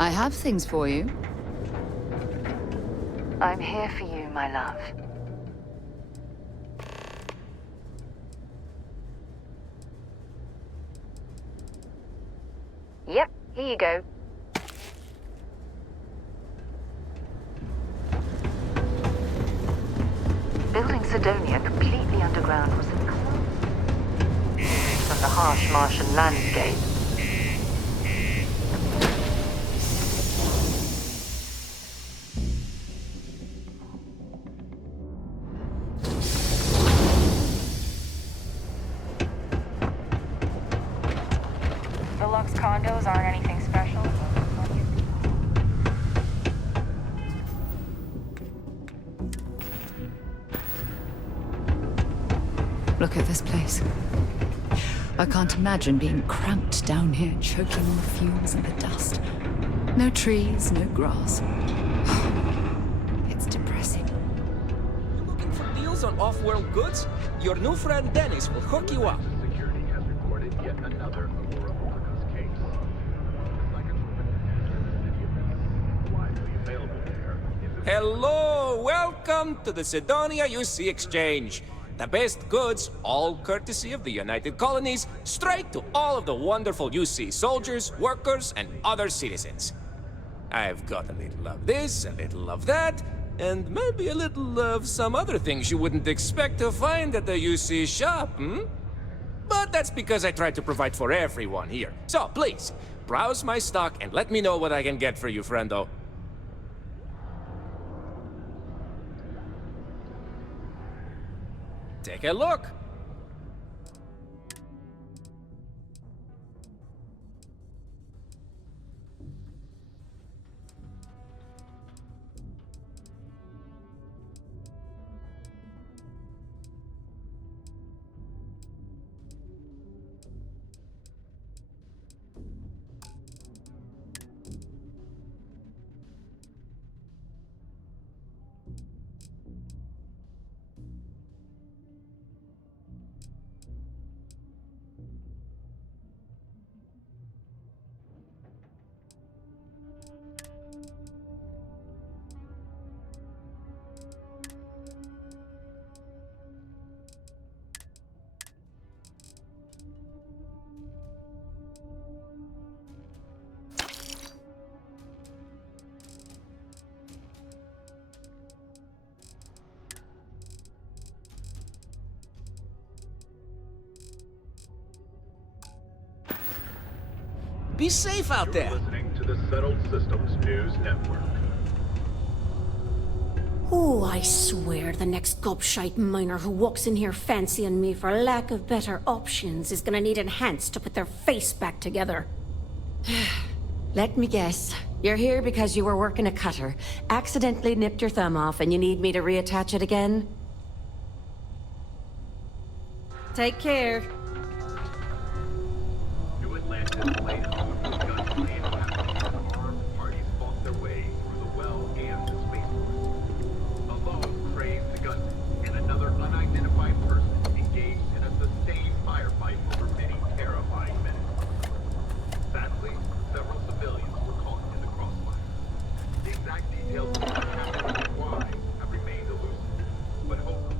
I have things for you. I'm here for you, my love. Yep, here you go. Building Sidonia completely underground was a from the harsh Martian landscape. The Lux condos aren't anything special. Look at this place. I can't imagine being cramped down here, choking on the fumes and the dust. No trees, no grass. It's depressing. You looking for deals on off-world goods? Your new friend Dennis will hook you up. Security has reported yet another Aurora Orcas case. Widely available there. Hello, welcome to the Sidonia UC Exchange. The best goods, all courtesy of the United Colonies, straight to all of the wonderful UC soldiers, workers, and other citizens. I've got a little of this, a little of that, and maybe a little of some other things you wouldn't expect to find at the UC shop, But that's because I try to provide for everyone here. So please, browse my stock and let me know what I can get for you, friendo. Take a look. Be safe out there. Listening to the Settled Systems News Network. Oh, I swear the next gobshite miner who walks in here fancying me for lack of better options is gonna need enhanced to put their face back together. Let me guess. You're here because you were working a cutter, accidentally nipped your thumb off, and you need me to reattach it again? Take care. New Atlantis played home to guns and weapons. Armed parties fought their way through the well and the spaceport. A lone crazed gunman and another unidentified person engaged in a sustained firefight over many terrifying minutes. Sadly, several civilians were caught in the crossfire. The exact details of what happened and why have remained elusive, but hopefully,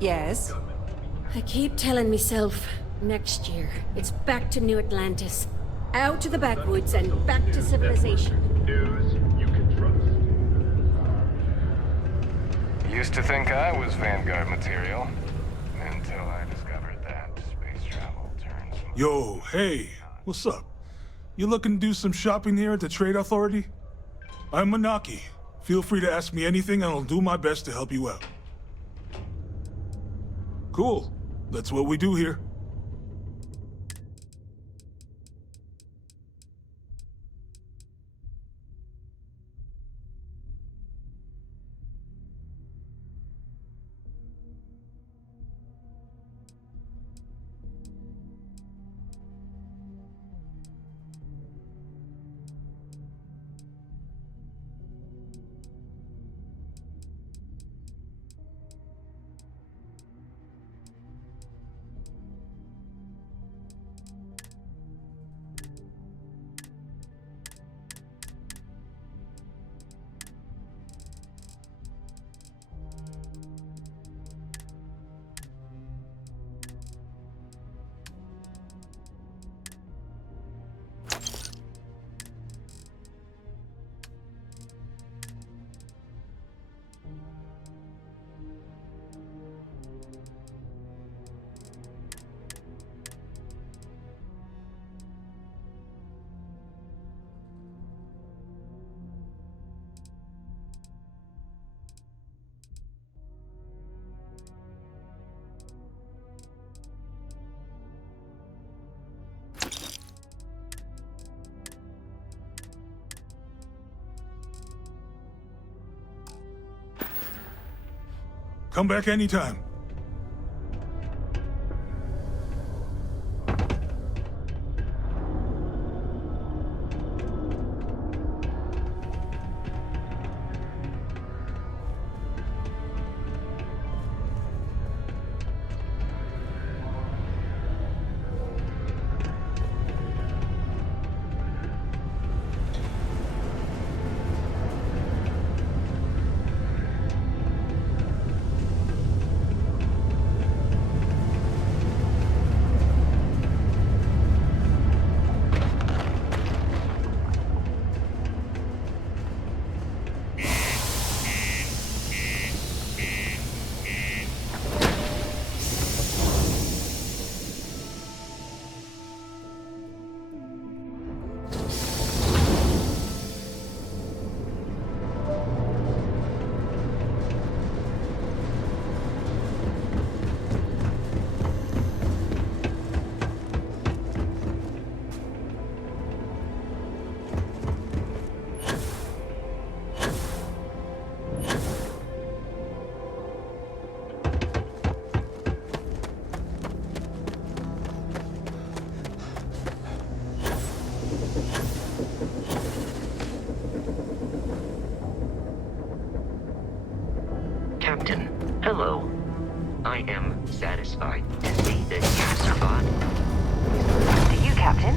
Yes? gunmen will be I keep telling myself, next year, it's back to New Atlantis. Out to the backwoods and back to civilization. news you can trust. Used to think I was Vanguard material, until I discovered that space travel turns... Yo, hey, what's up? You looking to do some shopping here at the Trade Authority? I'm Manaki. Feel free to ask me anything and I'll do my best to help you out. Cool. That's what we do here. Come back anytime. Captain, hello. I am satisfied to see that you survived. Are you Captain?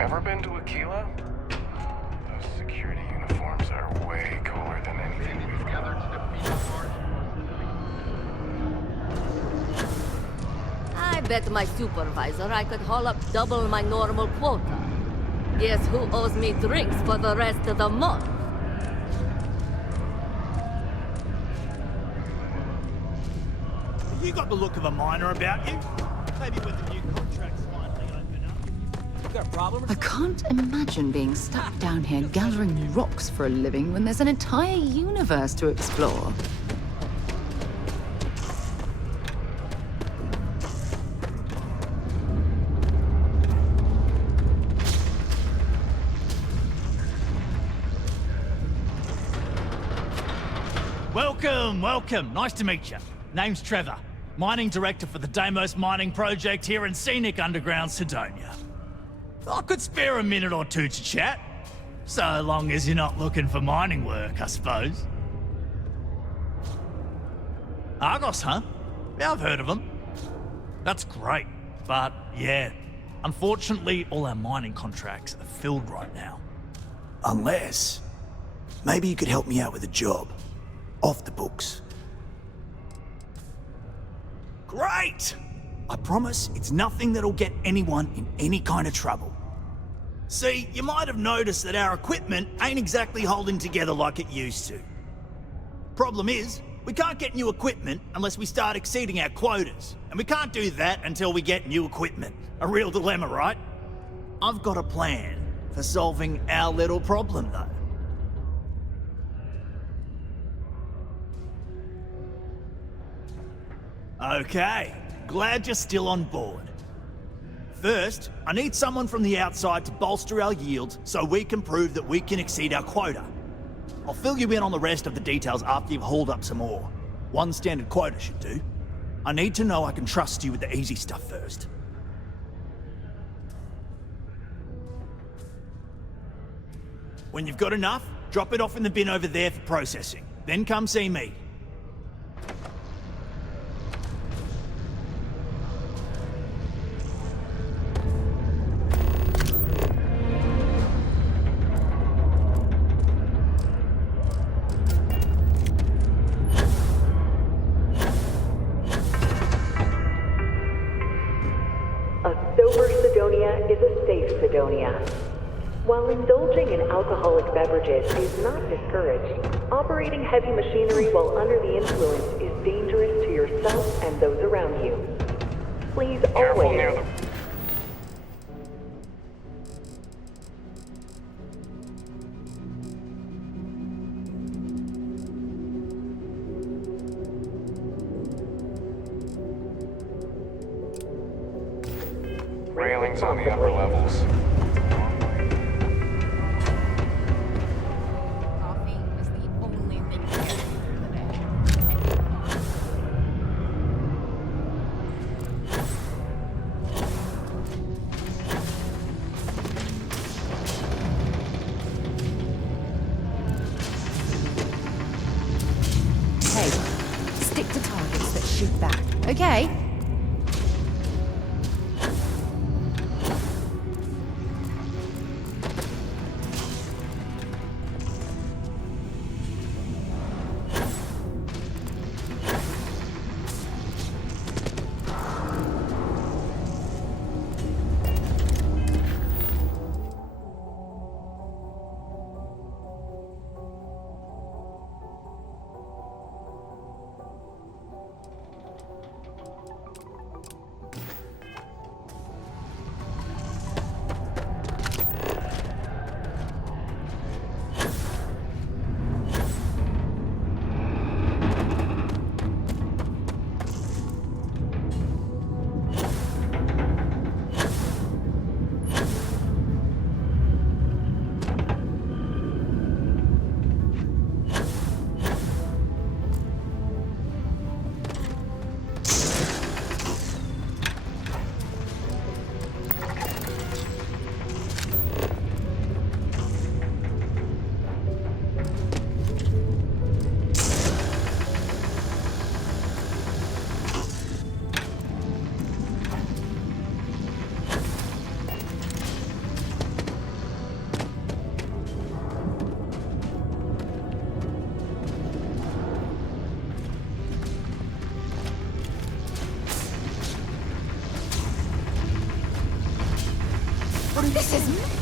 Ever been to Aquila? Those security uniforms are way cooler than anything we've got. I bet my supervisor I could haul up double my normal quota. Guess who owes me drinks for the rest of the month? You got the look of a miner about you. Maybe when the new contracts finally open up. You got a problem? I can't imagine being stuck down here gathering rocks for a living when there's an entire universe to explore. Welcome, welcome. Nice to meet you. Name's Trevor. Mining director for the Deimos mining project here in scenic underground Sidonia. I could spare a minute or two to chat. So long as you're not looking for mining work, I suppose. Argos, huh? Yeah, I've heard of them. That's great. But, yeah, unfortunately, all our mining contracts are filled right now. Unless... maybe you could help me out with a job. Off the books. Great! I promise it's nothing that'll get anyone in any kind of trouble. See, you might have noticed that our equipment ain't exactly holding together like it used to. Problem is, we can't get new equipment unless we start exceeding our quotas. And we can't do that until we get new equipment. A real dilemma, right? I've got a plan for solving our little problem, though. Okay, glad you're still on board. First, I need someone from the outside to bolster our yield so we can prove that we can exceed our quota. I'll fill you in on the rest of the details after you've hauled up some ore. One standard quota should do. I need to know I can trust you with the easy stuff first. When you've got enough, drop it off in the bin over there for processing. Then come see me. While indulging in alcoholic beverages is not discouraged, operating heavy machinery while under the influence is dangerous to yourself and those around you. Please Careful always... near the... railings on the upper levels. Coffee is the only thing to get me through the day. Hey, stick to targets that shoot back, okay? This is...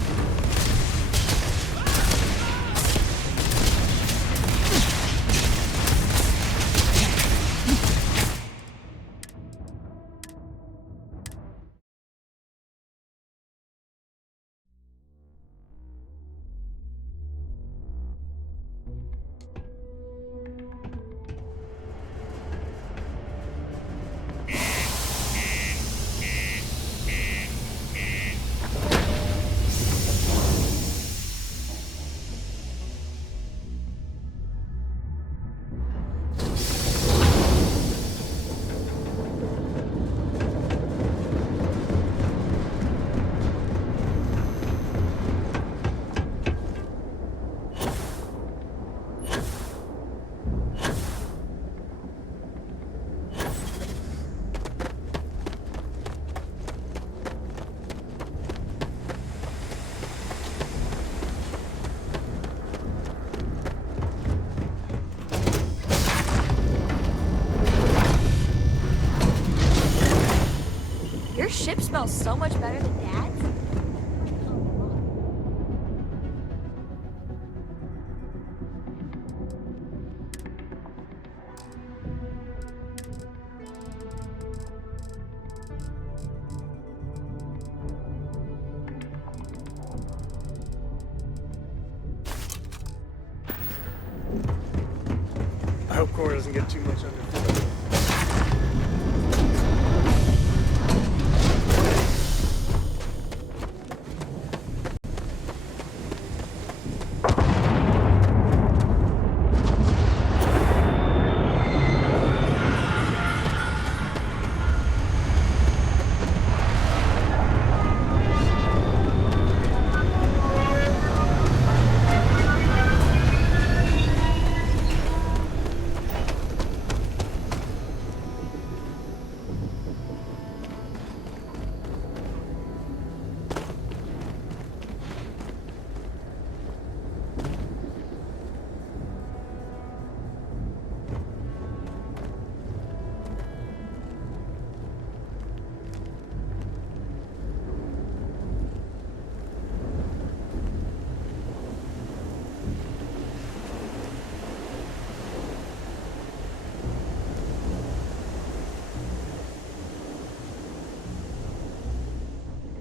so much better than Dad's? I hope Cora doesn't get too much underfoot.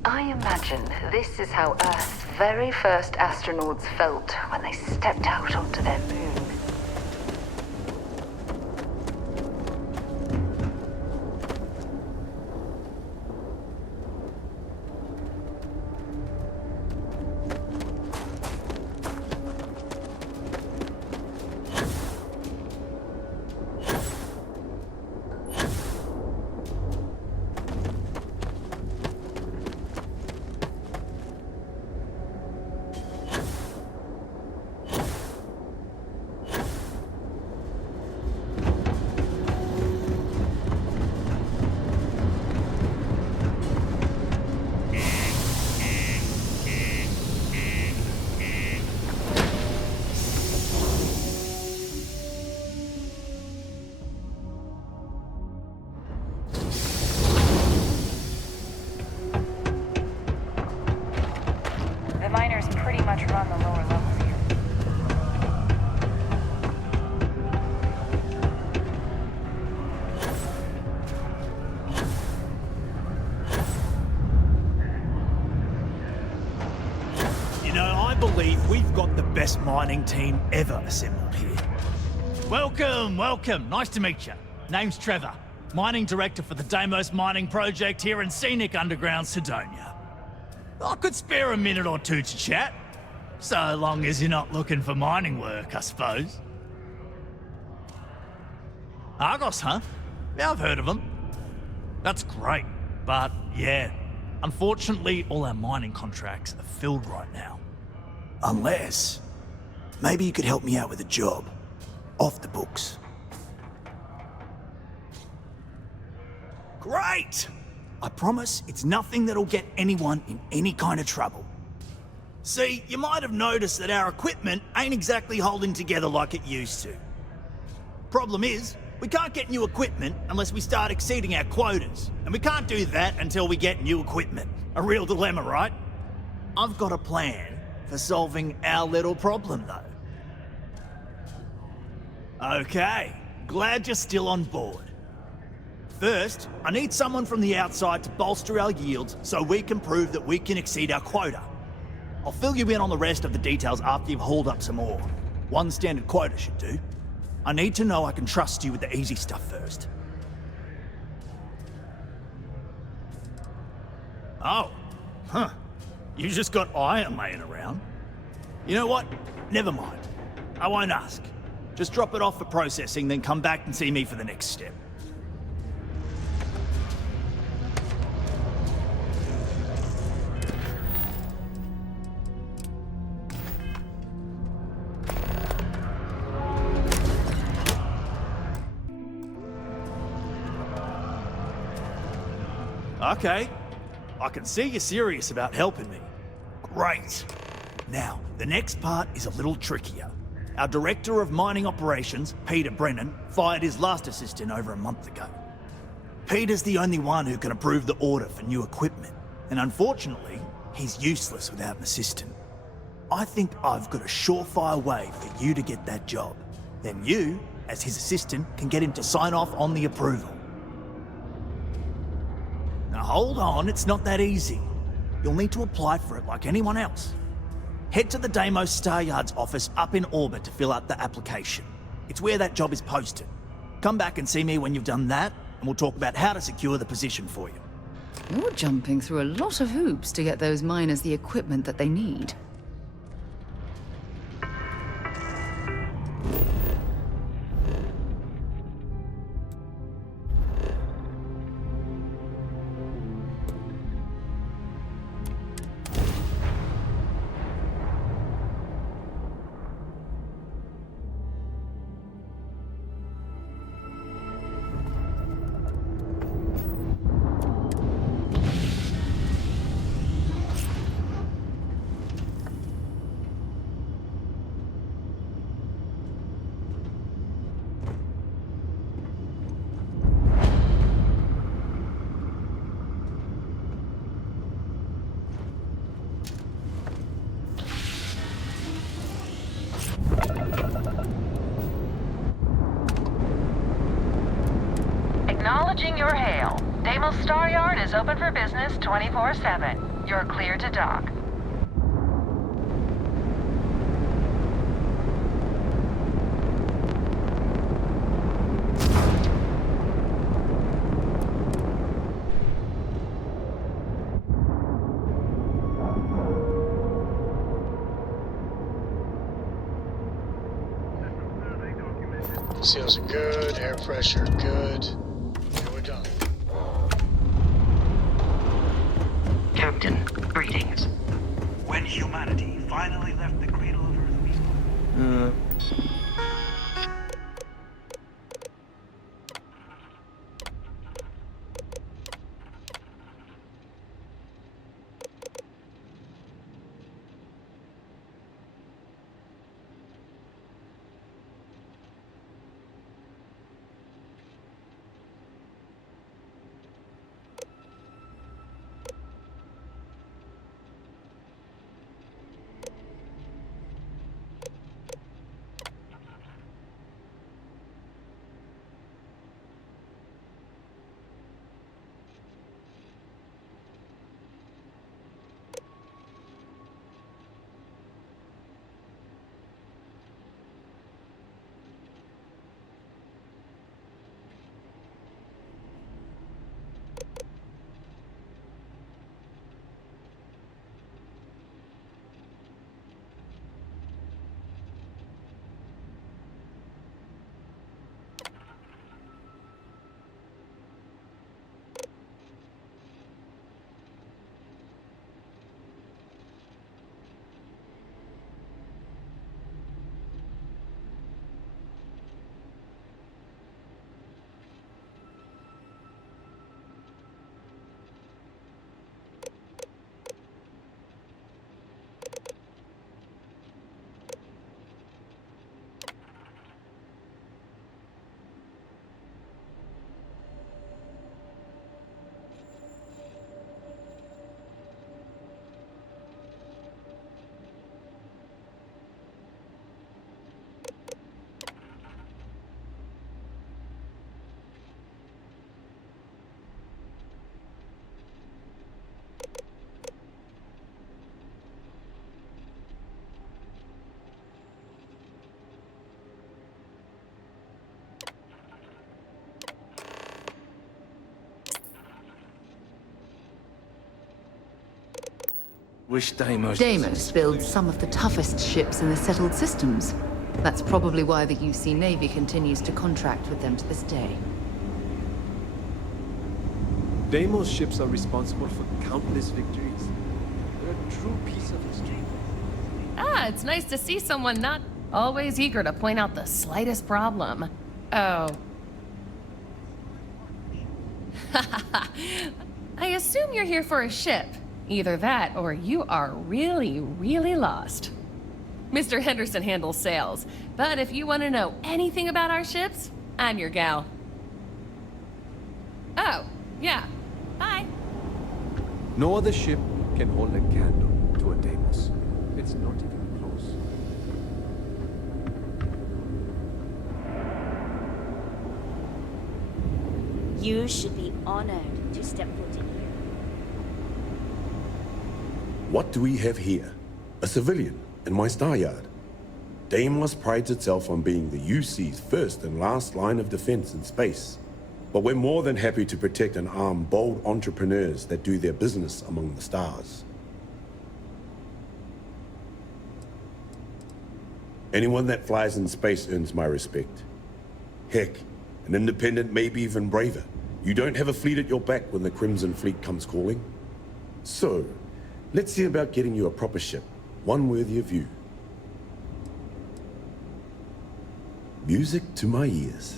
I imagine this is how Earth's very first astronauts felt when they stepped out onto their moon. The miners pretty much run the lower levels here. You know, I believe we've got the best mining team ever assembled here. Welcome, welcome. Nice to meet you. Name's Trevor, mining director for the Deimos mining project here in scenic underground Sidonia. I could spare a minute or two to chat. So long as you're not looking for mining work, I suppose. Argos, huh? Yeah, I've heard of them. That's great, but yeah, unfortunately all our mining contracts are filled right now. Unless, maybe you could help me out with a job. Off the books. Great! I promise it's nothing that'll get anyone in any kind of trouble. See, you might have noticed that our equipment ain't exactly holding together like it used to. Problem is, we can't get new equipment unless we start exceeding our quotas, and we can't do that until we get new equipment. A real dilemma, right? I've got a plan for solving our little problem, though. Okay, glad you're still on board. First, I need someone from the outside to bolster our yields so we can prove that we can exceed our quota. I'll fill you in on the rest of the details after you've hauled up some ore. One standard quota should do. I need to know I can trust you with the easy stuff first. Oh, huh. You just got iron laying around. You know what? Never mind. I won't ask. Just drop it off for processing, then come back and see me for the next step. Okay, I can see you're serious about helping me. Great. Now, the next part is a little trickier. Our Director of Mining Operations, Peter Brennan, fired his last assistant over a month ago. Peter's the only one who can approve the order for new equipment, And unfortunately, he's useless without an assistant. I think I've got a surefire way for you to get that job. Then you, as his assistant, can get him to sign off on the approval. Now hold on, it's not that easy. You'll need to apply for it like anyone else. Head to the Deimos Star Yard's office up in orbit to fill out the application. It's where that job is posted. Come back and see me when you've done that, and we'll talk about how to secure the position for you. You're jumping through a lot of hoops to get those miners the equipment that they need. Acknowledging your hail. Deimos Star Yard is open for business 24/7. You're clear to dock. Seals are good, air pressure good. And we're done. Captain, greetings. When humanity finally left the cradle of Earth, Wish Deimos... Deimos builds some of the toughest ships in the settled systems. That's probably why the UC Navy continues to contract with them to this day. Deimos ships are responsible for countless victories. They're a true piece of history. Ah, it's nice to see someone not always eager to point out the slightest problem. Oh. I assume you're here for a ship. Either that, or you are really, really lost. Mr. Henderson handles sales, but if you want to know anything about our ships, I'm your gal. Oh, yeah. Bye. No other ship can hold a candle to a Deimos. It's not even close. You should be honored to step foot in here. What do we have here? A civilian in my star yard. Deimos prides itself on being the UC's first and last line of defense in space. But we're more than happy to protect and arm bold entrepreneurs that do their business among the stars. Anyone that flies in space earns my respect. Heck, an independent may be even braver. You don't have a fleet at your back when the Crimson Fleet comes calling. So, let's see about getting you a proper ship, one worthy of you. Music to my ears.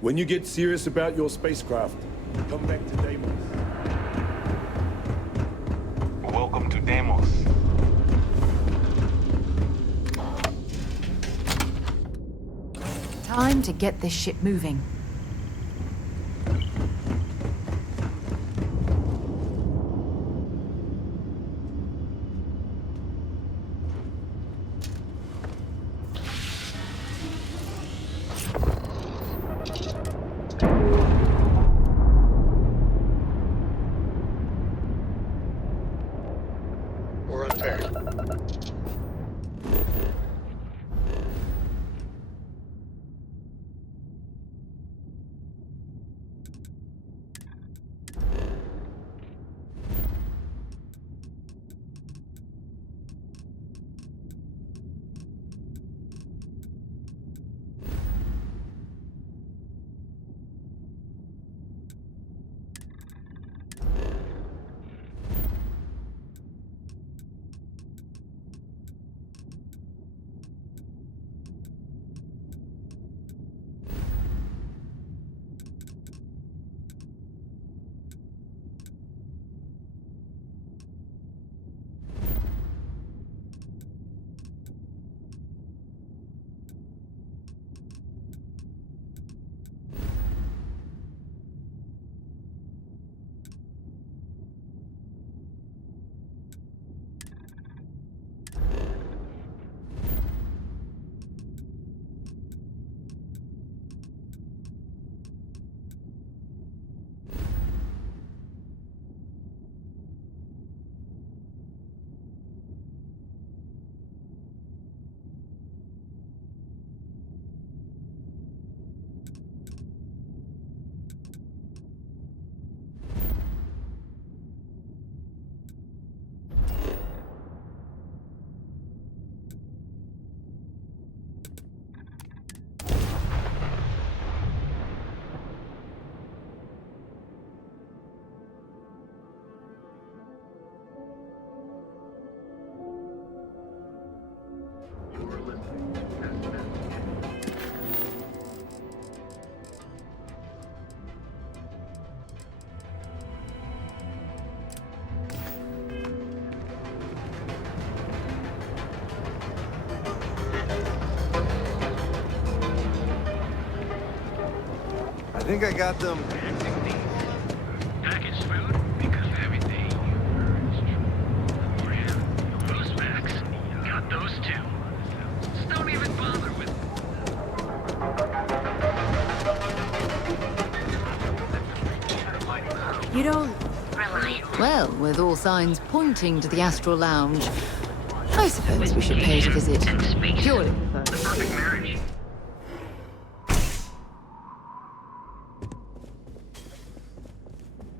When you get serious about your spacecraft, come back to Deimos. Welcome to Deimos. Time to get this ship moving. We're unpaired. I think I got them. Package food because everything you heard is true. You don't... Well, with all signs pointing to the Astral Lounge, I suppose we should pay it a visit. Purely for... The perfect marriage.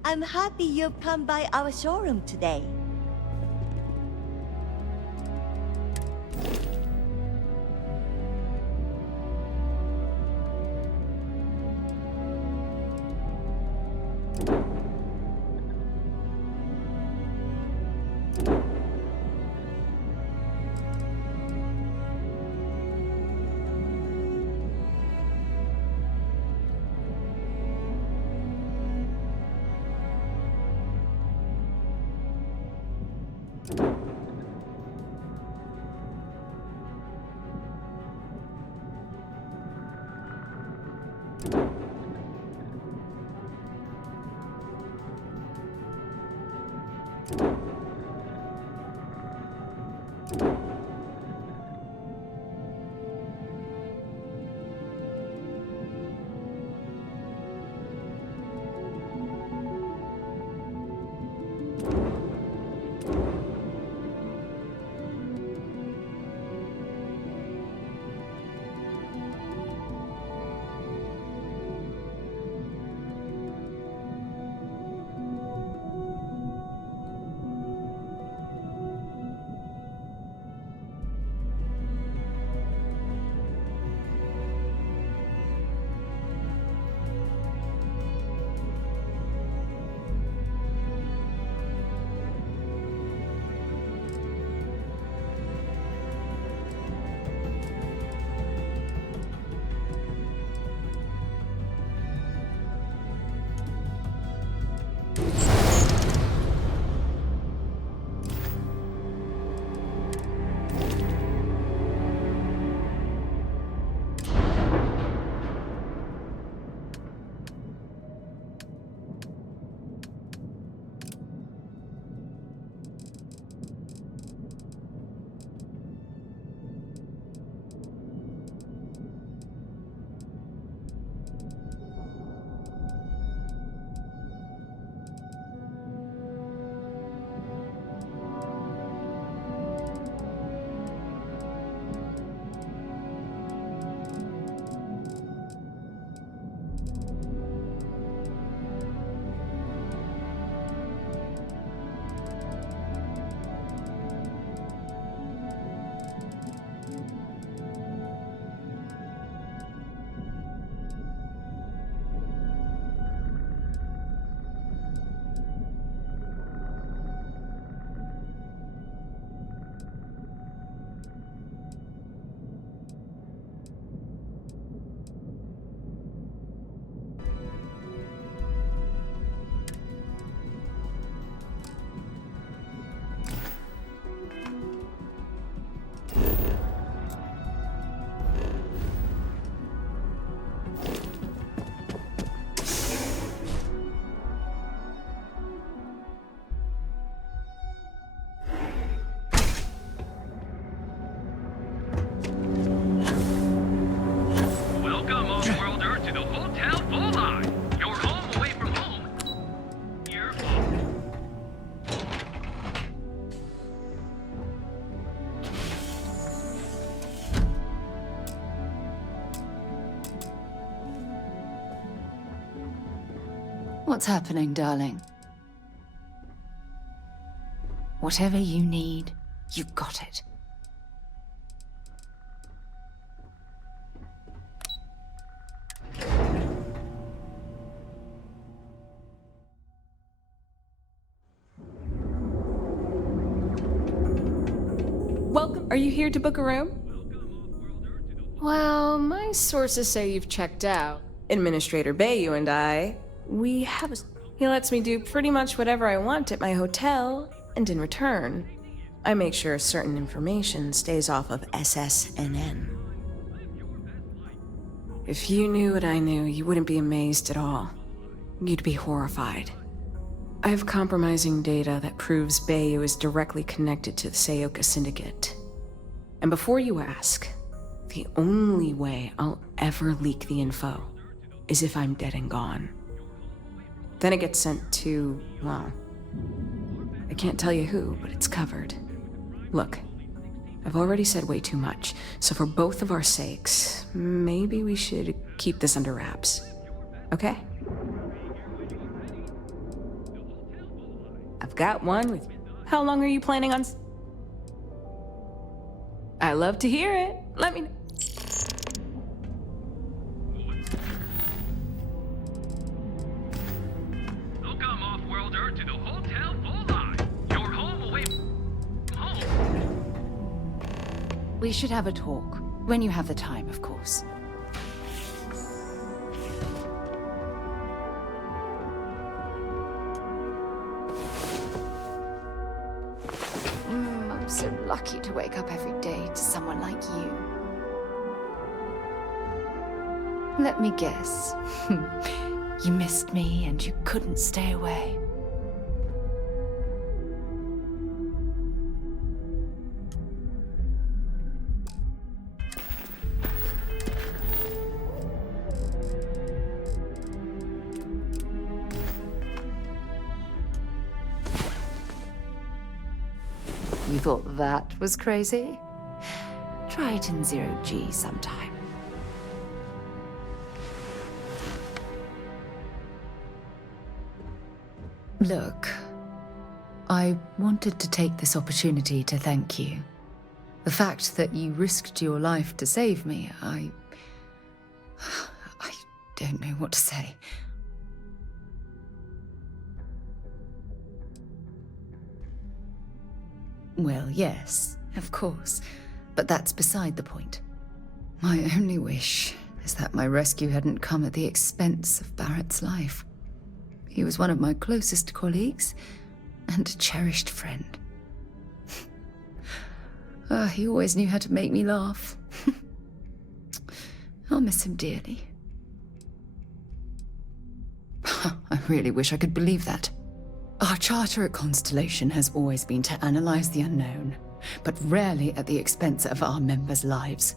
I'm happy you've come by our showroom today. What's happening, darling? Whatever you need, you got it. Welcome. Are you here to book a room? Well, my sources say you've checked out. Administrator Bayu and we have a... He lets me do pretty much whatever I want at my hotel, and in return, I make sure certain information stays off of SSNN. If you knew what I knew, you wouldn't be amazed at all. You'd be horrified. I have compromising data that proves Bayu is directly connected to the Seoka Syndicate. And before you ask, the only way I'll ever leak the info is if I'm dead and gone. Then it gets sent to, well, I can't tell you who, but it's covered. Look, I've already said way too much, so for both of our sakes, maybe we should keep this under wraps. Okay? I've got one with... How long are you planning on... I love to hear it. Let me know. Welcome, off-worlder, to the Hotel Volai. Your home away from home. We should have a talk. When you have the time, of course. I'm so lucky to wake up every day to someone like you. Let me guess. You missed me and you couldn't stay away. You thought that was crazy? Try it in 0G sometime. Look, I wanted to take this opportunity to thank you. The fact that you risked your life to save me, I don't know what to say. Well, yes, of course, but that's beside the point. My only wish is that my rescue hadn't come at the expense of Barrett's life. He was one of my closest colleagues and a cherished friend. He always knew how to make me laugh. I'll miss him dearly. I really wish I could believe that. Our charter at Constellation has always been to analyze the unknown, but rarely at the expense of our members' lives.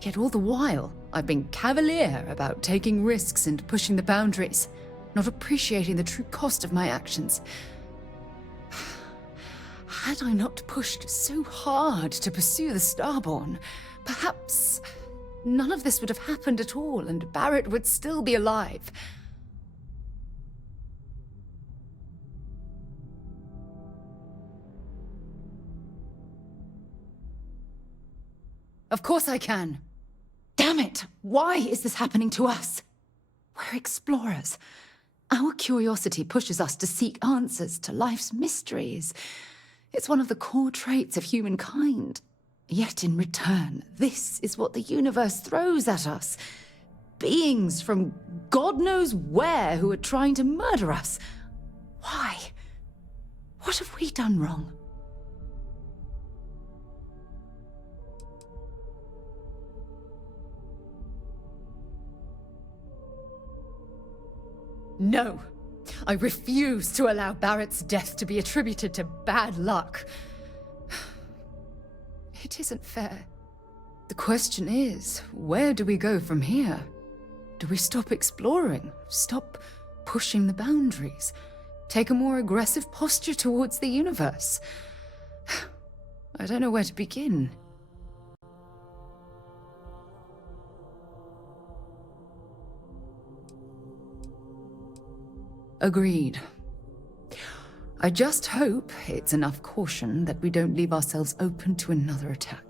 Yet all the while, I've been cavalier about taking risks and pushing the boundaries, not appreciating the true cost of my actions. Had I not pushed so hard to pursue the Starborn, perhaps none of this would have happened at all, and Barrett would still be alive. Of course I can. Damn it! Why is this happening to us? We're explorers. Our curiosity pushes us to seek answers to life's mysteries. It's one of the core traits of humankind. Yet in return, this is what the universe throws at us. Beings from God knows where who are trying to murder us. Why? What have we done wrong? No. I refuse to allow Barrett's death to be attributed to bad luck. It isn't fair. The question is, where do we go from here? Do we stop exploring? Stop pushing the boundaries? Take a more aggressive posture towards the universe? I don't know where to begin. Agreed. I just hope it's enough caution that we don't leave ourselves open to another attack.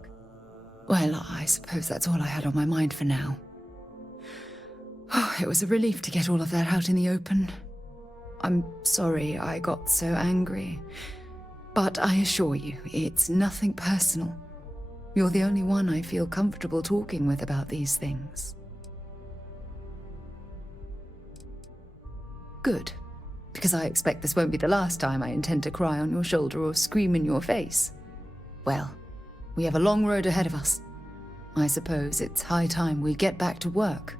Well, I suppose that's all I had on my mind for now. It was a relief to get all of that out in the open. I'm sorry I got so angry. But I assure you, it's nothing personal. You're the only one I feel comfortable talking with about these things. Good. Because I expect this won't be the last time I intend to cry on your shoulder or scream in your face. Well, we have a long road ahead of us. I suppose it's high time we get back to work.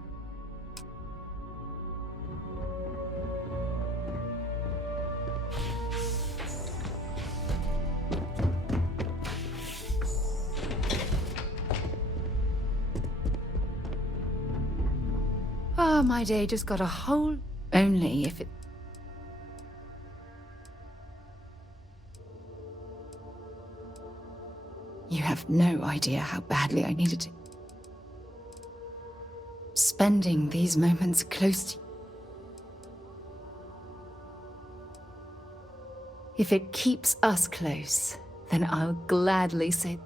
My day just got a whole Only if it... You have no idea how badly I needed it. Spending these moments close to you. If it keeps us close, then I'll gladly say...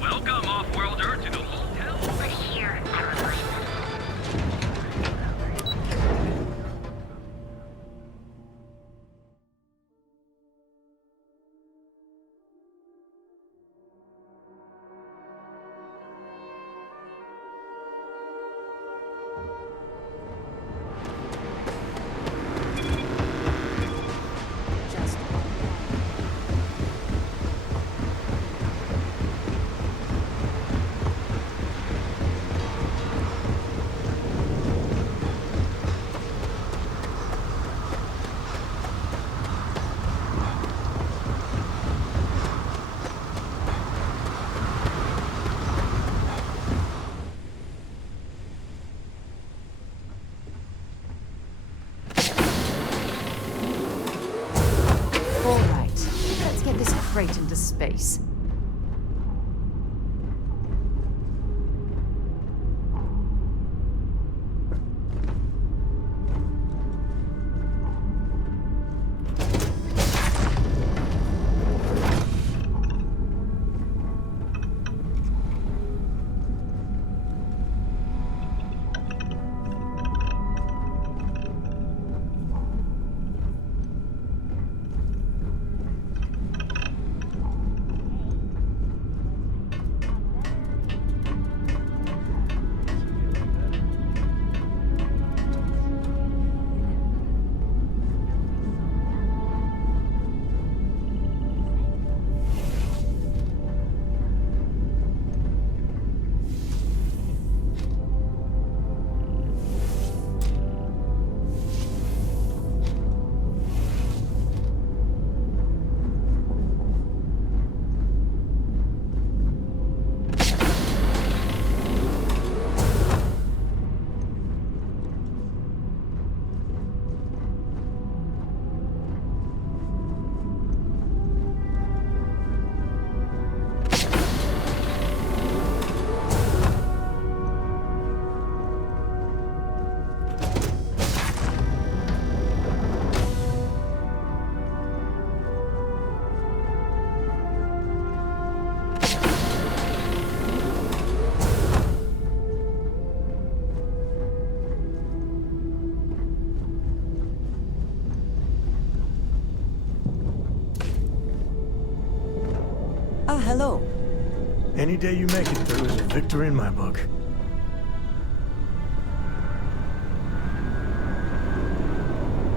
Welcome, off-worlder, to the hotel. We're here. Straight into space. Hello. Any day you make it through is a victory in my book.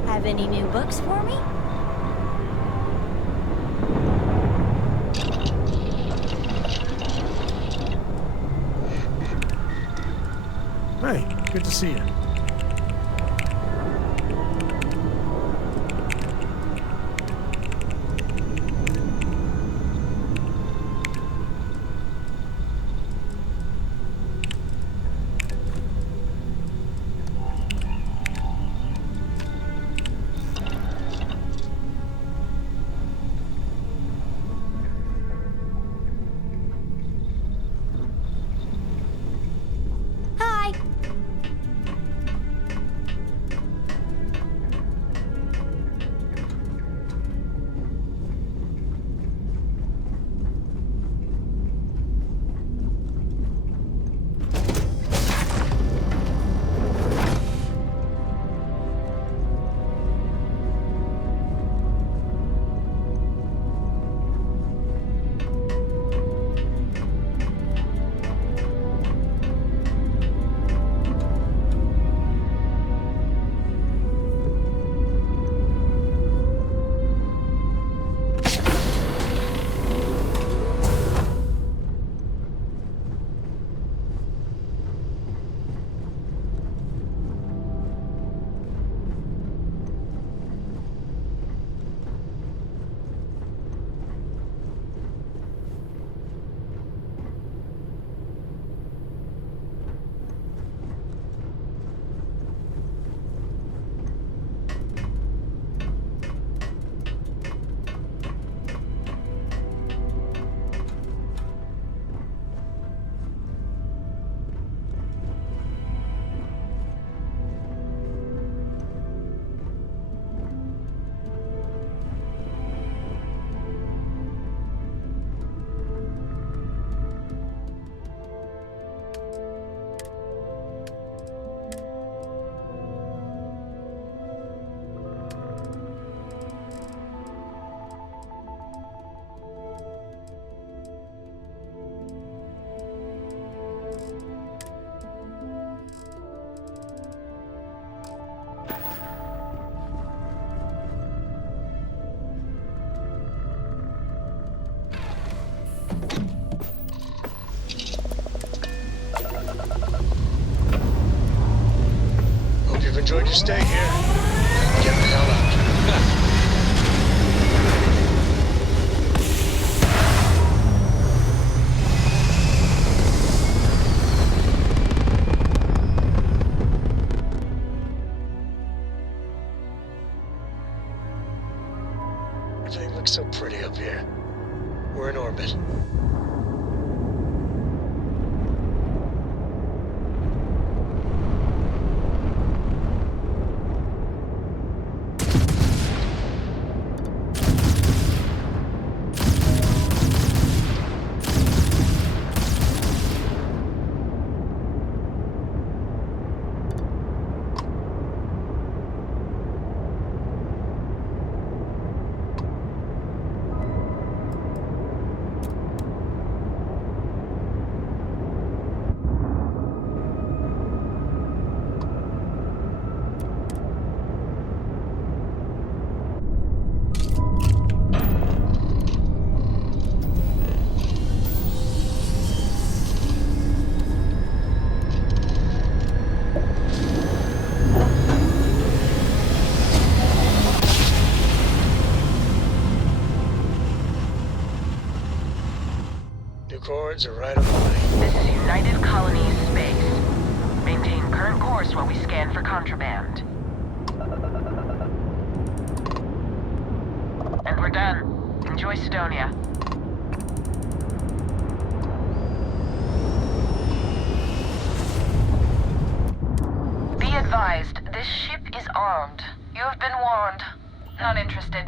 Have any new books for me? Hey, good to see you. You stay here and get the hell out. Everything looks so pretty up here. We're in orbit. Cords are right on the way. This is United Colonies Space. Maintain current course while we scan for contraband. And we're done. Enjoy Sidonia. Be advised, this ship is armed. You have been warned. Not interested.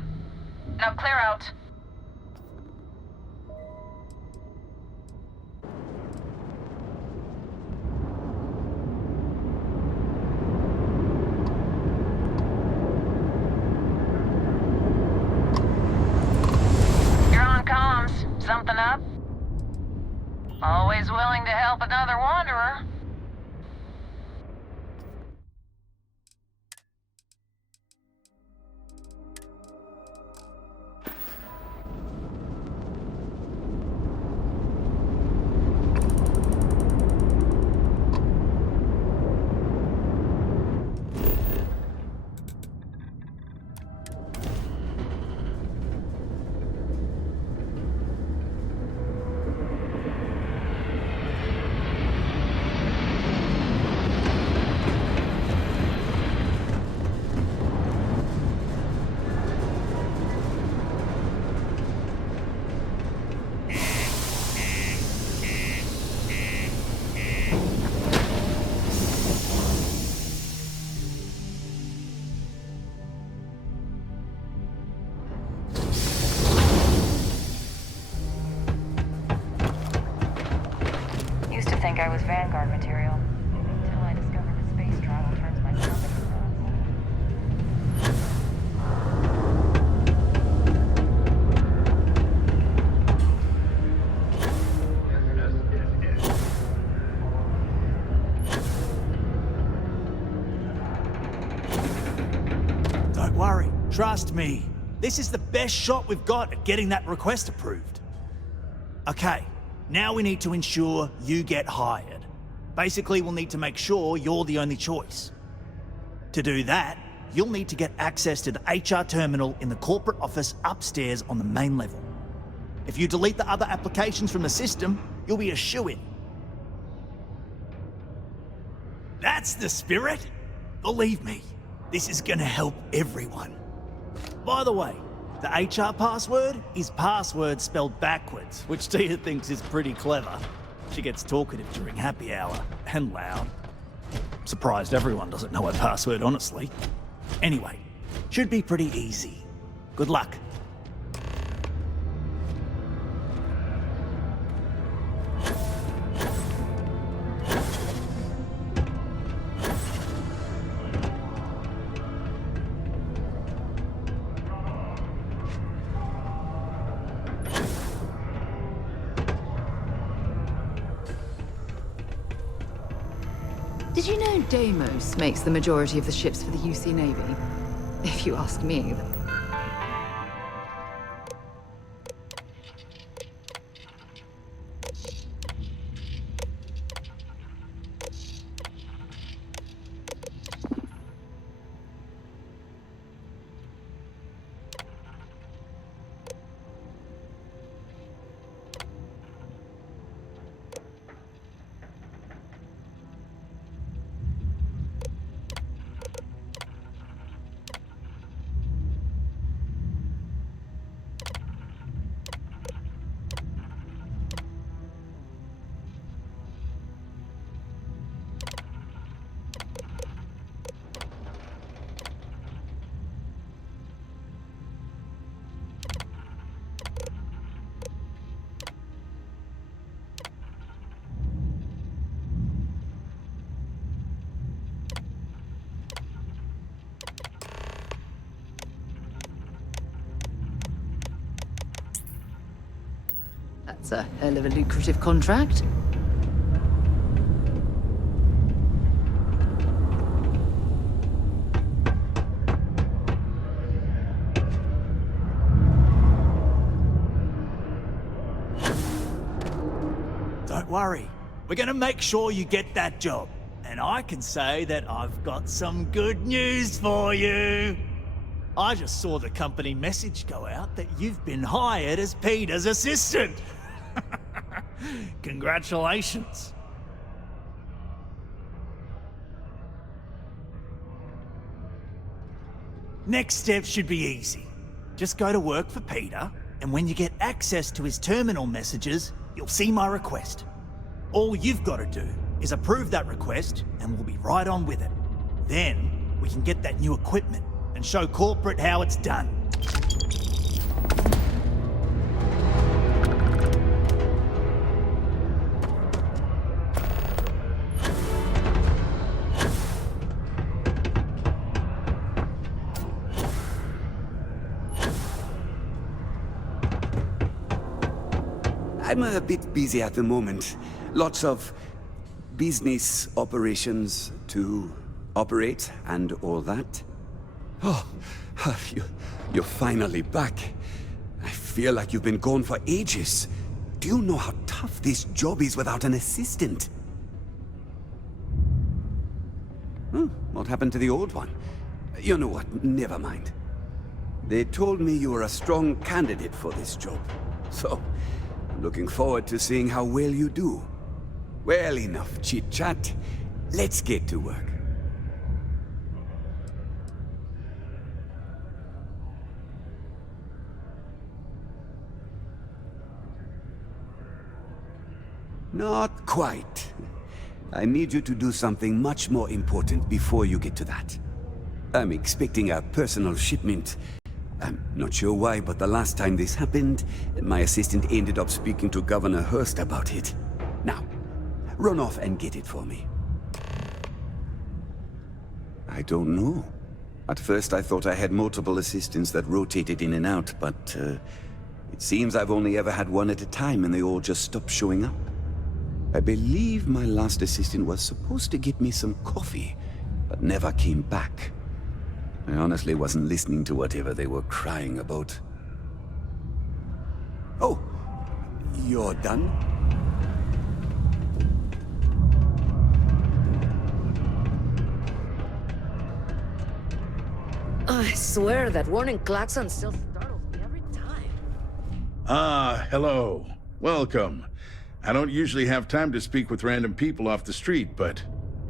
Now clear out. Something up? Always willing to help another wanderer. Think I was Vanguard material until I discovered that space travel turns my company nuts. Don't worry, trust me. This is the best shot we've got at getting that request approved. Okay. Now we need to ensure you get hired. Basically, we'll need to make sure you're the only choice. To do that, you'll need to get access to the HR terminal in the corporate office upstairs on the main level. If you delete the other applications from the system, you'll be a shoo-in. That's the spirit! Believe me, this is gonna help everyone. By the way, the HR password is password spelled backwards, which Tia thinks is pretty clever. She gets talkative during happy hour, and loud. Surprised everyone doesn't know her password, honestly. Anyway, should be pretty easy. Good luck. Did you know Deimos makes the majority of the ships for the UC Navy? If you ask me. That's a hell of a lucrative contract. Don't worry. We're gonna make sure you get that job. And I can say that I've got some good news for you. I just saw the company message go out that you've been hired as Peter's assistant. Congratulations. Next step should be easy. Just go to work for Peter, and when you get access to his terminal messages, you'll see my request. All you've got to do is approve that request, and we'll be right on with it. Then, we can get that new equipment and show corporate how it's done. I'm a bit busy at the moment. Lots of business operations to operate and all that. Oh, you're finally back. I feel like you've been gone for ages. Do you know how tough this job is without an assistant? What happened to the old one? You know what, never mind. They told me you were a strong candidate for this job. So, I'm looking forward to seeing how well you do. Well, enough chit-chat. Let's get to work. Not quite. I need you to do something much more important before you get to that. I'm expecting a personal shipment. I'm not sure why, but the last time this happened, my assistant ended up speaking to Governor Hurst about it. Now, run off and get it for me. I don't know. At first I thought I had multiple assistants that rotated in and out, but it seems I've only ever had one at a time and they all just stopped showing up. I believe my last assistant was supposed to get me some coffee, but never came back. I honestly wasn't listening to whatever they were crying about. Oh, you're done? I swear that warning klaxon still startles me every time. Ah, hello. Welcome. I don't usually have time to speak with random people off the street, but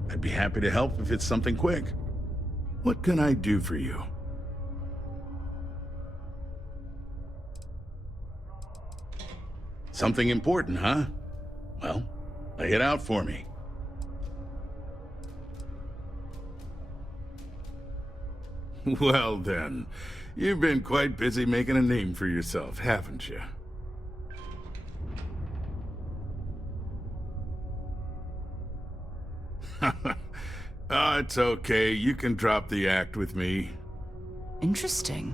I'd be happy to help if it's something quick. What can I do for you? Something important, huh? Well, lay it out for me. Well then, you've been quite busy making a name for yourself, haven't you? Oh, it's okay. You can drop the act with me. Interesting.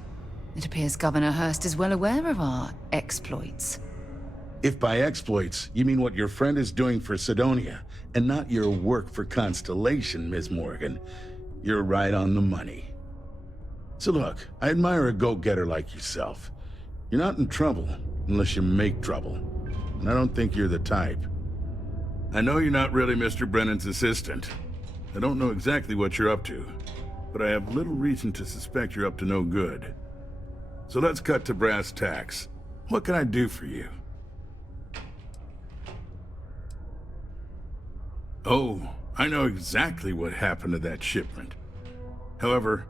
It appears Governor Hurst is well aware of our exploits. If by exploits, you mean what your friend is doing for Sidonia, and not your work for Constellation, Ms. Morgan, you're right on the money. So look, I admire a go-getter like yourself. You're not in trouble unless you make trouble. And I don't think you're the type. I know you're not really Mr. Brennan's assistant. I don't know exactly what you're up to, but I have little reason to suspect you're up to no good. So let's cut to brass tacks. What can I do for you? Oh, I know exactly what happened to that shipment. However,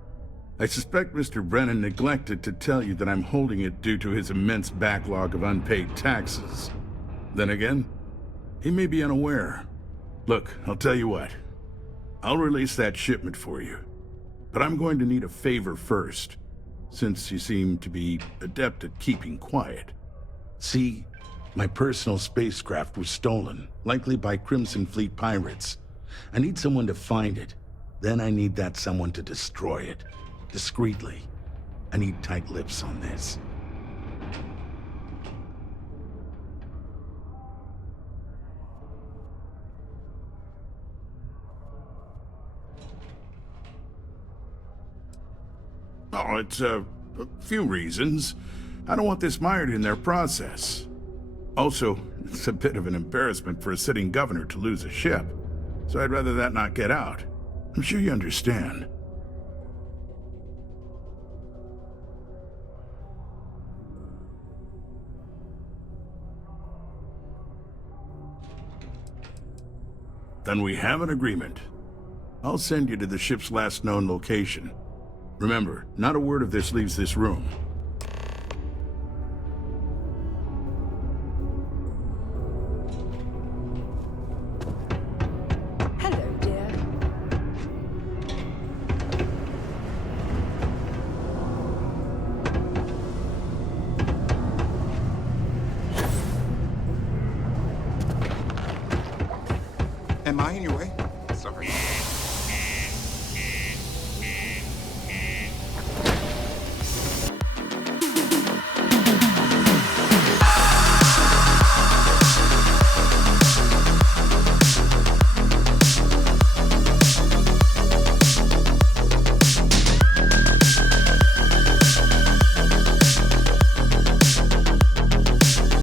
I suspect Mr. Brennan neglected to tell you that I'm holding it due to his immense backlog of unpaid taxes. Then again, he may be unaware. Look, I'll tell you what. I'll release that shipment for you. But I'm going to need a favor first, since you seem to be adept at keeping quiet. See, my personal spacecraft was stolen, likely by Crimson Fleet pirates. I need someone to find it. Then I need that someone to destroy it. Discreetly. I need tight lips on this. Oh, it's a few reasons. I don't want this mired in their process. Also, it's a bit of an embarrassment for a sitting governor to lose a ship, so I'd rather that not get out. I'm sure you understand. Then we have an agreement. I'll send you to the ship's last known location. Remember, not a word of this leaves this room. Hello, dear. Am I in your way? Sorry.